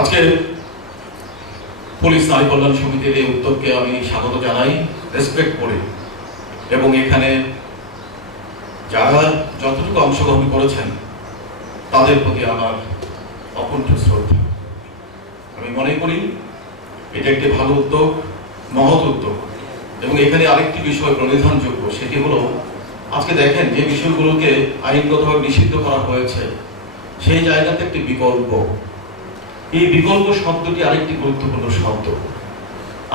আজকে পুলিশ নারী কল্যাণ সমিতির এই উদ্যোগকে আমি স্বাগত জানাই, রেসপেক্ট করি, এবং এখানে যারা যতটুকু অংশগ্রহণ করেছেন তাদের প্রতি আমার অকুণ্ঠ শ্রদ্ধা। আমি মনে করি এটা একটি ভালো উদ্যোগ, মহৎ উদ্যোগ। এবং এখানে আরেকটি বিষয় প্রণিধানযোগ্য, সেটি হলো আজকে দেখেন যে বিষয়গুলোকে আইনগতভাবে নিষিদ্ধ করা হয়েছে সেই জায়গাতে একটি বিকল্প, এই বিকল্প শব্দটি আরেকটি গুরুত্বপূর্ণ শব্দ।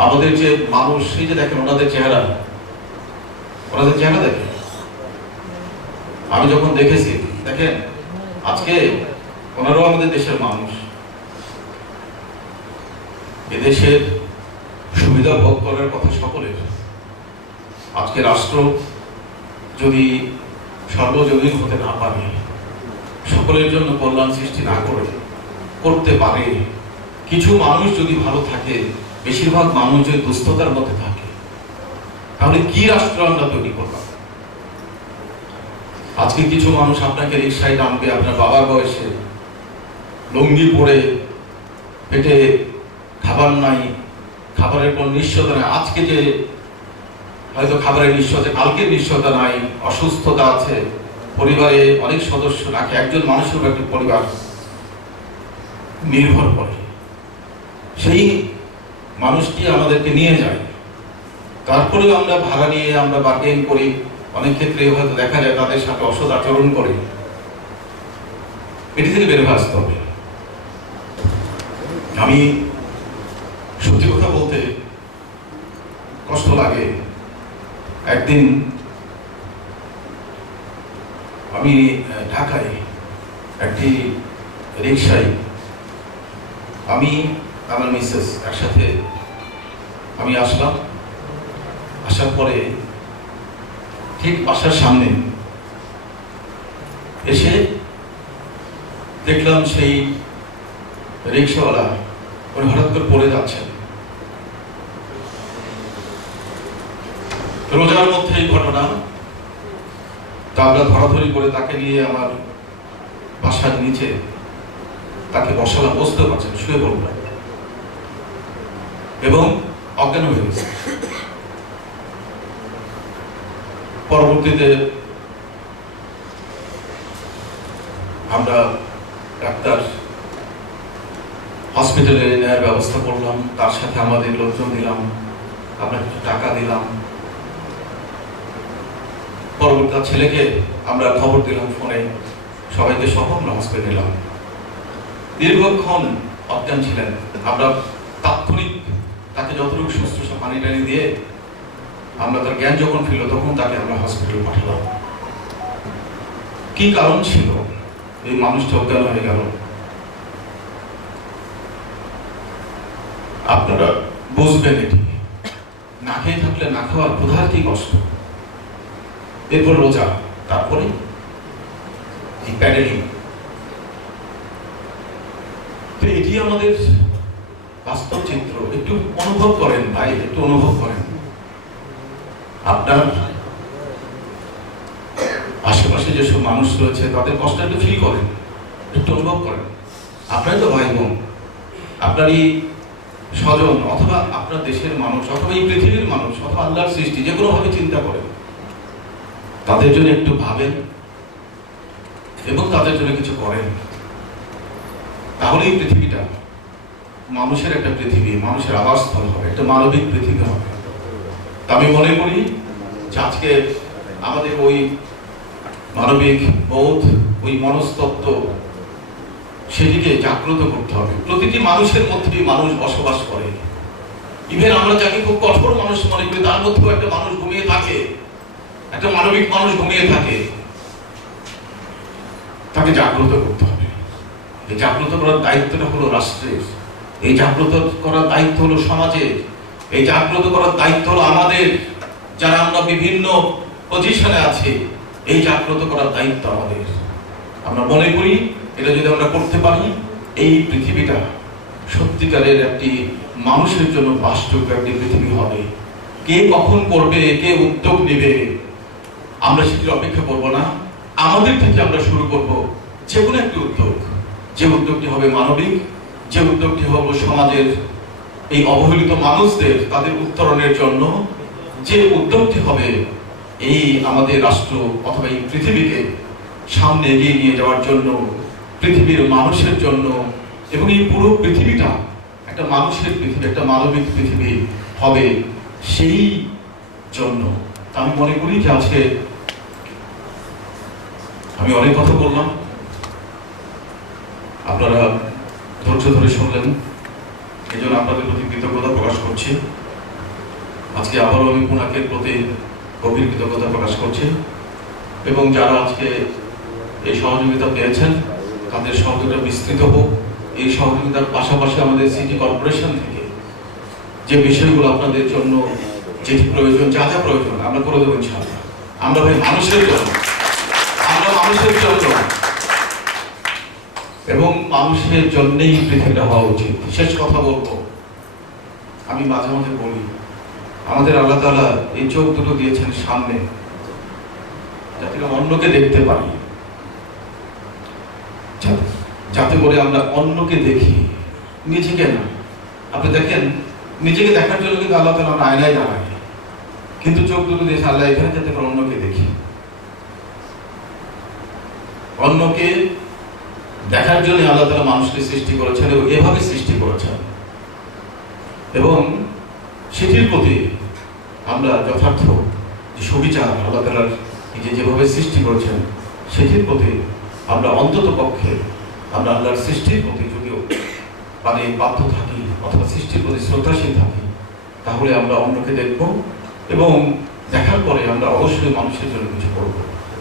আমাদের যে মানুষ, সেই যে দেখেন ওনাদের চেহারা দেখেন, আমি যখন দেখেছি, দেখেন আজকে ওনারাও আমাদের দেশের মানুষ, এদেশের সুবিধা ভোগ করার কথা সকলের। আজকে রাষ্ট্র যদি সর্বজনীন হতে না পারে, সকলের জন্য কল্যাণ সৃষ্টি না করতে পারে, কিছু মানুষ যদি ভালো থাকে, বেশিরভাগ মানুষ যদি দুস্থতার মধ্যে থাকে, তাহলে কি রাষ্ট্র আমরা তৈরি করলাম? আজকে কিছু মানুষ আপনাকে রিক্সায় নামবে, আপনার বাবার বয়সে, লুঙ্গি পরে, পেটে খাবার নাই, খাবারের কোন নিশ্চয়তা নাই। আজকে যে হয়তো খাবারের নিশ্চয়তা, কালকের নিশ্চয়তা নাই, অসুস্থতা আছে, পরিবারে অনেক সদস্য রাখে, একজন মানুষের উপর একটি পরিবার নির্ভর করে। সেই মানুষটি আমাদেরকে নিয়ে যায়, তারপরেও আমরা ভাড়া নিয়ে আমরা বার্গেন করি, অনেক ক্ষেত্রে হয়তো দেখা যায় তাদের সাথে অসৎ আচরণ করে। এটি থেকে বের হয়ে আসতে হবে। আমি সত্যি কথা বলতে কষ্ট লাগে। একদিন আমি ঢাকায় একটি রিক্সায়, আমি আমার মিসেস একসাথে আমি আসলাম। আসার পরে ঠিক বাসার সামনে এসে দেখলাম সেই রিক্সাওয়ালা উনি হঠাৎ করে পড়ে যাচ্ছেন। রোজার মধ্যে এই ঘটনা, তা আমরা ধরাধরি করে তাকে নিয়ে আমার বাসার নিচে তাকে বসালাম, বসতে পারছেন, শুয়ে পড়লাম এবং অজ্ঞান হয়ে গেছে। পরবর্তীতে আমরা ডাক্তার হসপিটালে নেওয়ার ব্যবস্থা করলাম, তার সাথে আমাদের লোকজন দিলাম, আমরা কিছু টাকা দিলাম। পরবর্তী তার ছেলেকে আমরা খবর দিলাম ফোনে, সবাইকে সহ আমরা হসপিটালে নিলাম। দীর্ঘক্ষণ অজ্ঞান ছিলেন। আমরা তাৎক্ষণিক তাকে যতটুকু শুশ্রূষা পানি টানি দিয়ে আমরা তার জ্ঞান যখন ফিরল, তখন তাকে আমরা হসপিটালে পাঠালাম। কি কারণ ছিল এই মানুষটা অজ্ঞান হয়ে গেল? আপনারা বুঝবেন এটি। না খেয়ে থাকলে না খাওয়ার ক্ষুধার কি কষ্ট, এরপর রোজা, তারপরে এই প্যাডেলিং। তো এটি আমাদের বাস্তব চিত্র। একটু অনুভব করেন ভাই, একটু অনুভব করেন। আপনার আশেপাশে যেসব মানুষ রয়েছে তাদের কষ্ট একটু ফিল করেন, একটু অনুভব করেন। আপনারই তো ভাই বোন, আপনারই স্বজন, অথবা আপনার দেশের মানুষ, অথবা এই পৃথিবীর মানুষ, অথবা আল্লাহর সৃষ্টি, যে কোনো ভাবে চিন্তা করেন, তাদের জন্য একটু ভাবেন এবং তাদের জন্য কিছু করেন। তাহলে এই পৃথিবীটা মানুষের একটা পৃথিবী, মানুষের আবাসস্থল হবে, একটা মানবিক পৃথিবী হবে। আমি মনে করি যে আজকে আমাদের ওই মানবিক বোধ, ওই মনস্তত্ত্ব, সেটিকে জাগ্রত করতে হবে। প্রতিটি মানুষের মধ্যেই মানুষ বসবাস করে। ইভেন আমরা যাকে খুব কঠোর মানুষ মনে করি, তার মধ্যেও একটা মানুষ ঘুমিয়ে থাকে, একটা মানবিক মানুষ ঘুমিয়ে থাকে। তাকে জাগ্রত করতে হবে। এই জাগ্রত করার দায়িত্বটা হলো রাষ্ট্রের, এই জাগ্রত করার দায়িত্ব হলো সমাজের, এই জাগ্রত করার দায়িত্ব হলো আমাদের, যারা আমরা বিভিন্ন পজিশনে আছি। এই জাগ্রত করার দায়িত্ব আমাদের। আমরা মনে করি এটা যদি আমরা করতে পারি, এই পৃথিবীটা সত্যিকারের একটি মানুষের জন্য বাসযোগ্য একটি পৃথিবী হবে। কে কখন করবে, কে উদ্যোগ নেবে, আমরা সেটির অপেক্ষা করব না। আমাদের থেকে আমরা শুরু করব যে কোনো একটি উদ্যোগ, যে উদ্যোগটি হবে মানবিক, যে উদ্যোগটি হলো সমাজের এই অবহেলিত মানুষদের তাদের উত্তরণের জন্য, যে উদ্যোগটি হবে এই আমাদের রাষ্ট্র অথবা এই পৃথিবীকে সামনে এগিয়ে নিয়ে যাওয়ার জন্য, পৃথিবীর মানুষের জন্য, এবং এই পুরো পৃথিবীটা একটা মানুষের পৃথিবী, একটা মানবিক পৃথিবী হবে সেই জন্য। আমি মনে করি যে আজকে আমি অনেক কথা বললাম, আপনারা ধৈর্য ধরে শুনলেন, এই জন্য আপনাদের প্রতি কৃতজ্ঞতা প্রকাশ করছি। আজকে আবারও আমি পুনাকের প্রতি গভীর কৃতজ্ঞতা প্রকাশ করছি, এবং যারা আজকে এই সহযোগিতা পেয়েছেন তাদের সহযোগিতা বিস্তৃত হোক। এই সহযোগিতার পাশাপাশি আমাদের সিটি কর্পোরেশন থেকে যে বিষয়গুলো আপনাদের জন্য যেটি প্রয়োজন, যা যা প্রয়োজন আমরা করে দেবো ইনশাআল্লাহ। আমরা ভাই মানুষের জন্য, আমরা মানুষের জন্য, এবং মানুষের জন্যই পৃথিবীটা হওয়া উচিত। শেষ কথা বলবো, আমি মাঝে মাঝে বলি আমাদের আল্লাহ তাআলা এই চোখ দুটো দিয়েছেন সামনে, যাতে অন্যকে দেখতে পারি, যাতে করে আমরা অন্যকে দেখি, নিজেকে না। আপনি দেখেন নিজেকে দেখার জন্য কিন্তু আল্লাহ তাআলা আয়নায় দাঁড়ায়, কিন্তু চোখ দুটো দিয়েছে আল্লাহ এখানে যাতে করে অন্যকে দেখি, অন্যকে দেখার জন্য আল্লাহ তাআলা মানুষকে সৃষ্টি করেছেন এবং এভাবে সৃষ্টি করেছেন। এবং সেটির প্রতি আমরা যথার্থ যে সুবিচার আল্লাহ তাআলার যেভাবে সৃষ্টি করেছেন সেটির প্রতি আমরা অন্তত পক্ষে আমরা আল্লাহর সৃষ্টির প্রতি যদিও মানে বাধ্য থাকি অথবা সৃষ্টির প্রতি শ্রদ্ধাশীল থাকি, তাহলে আমরা অন্যকে দেখব এবং দেখার পরে আমরা অবশ্যই মানুষের জন্য কিছু করবো।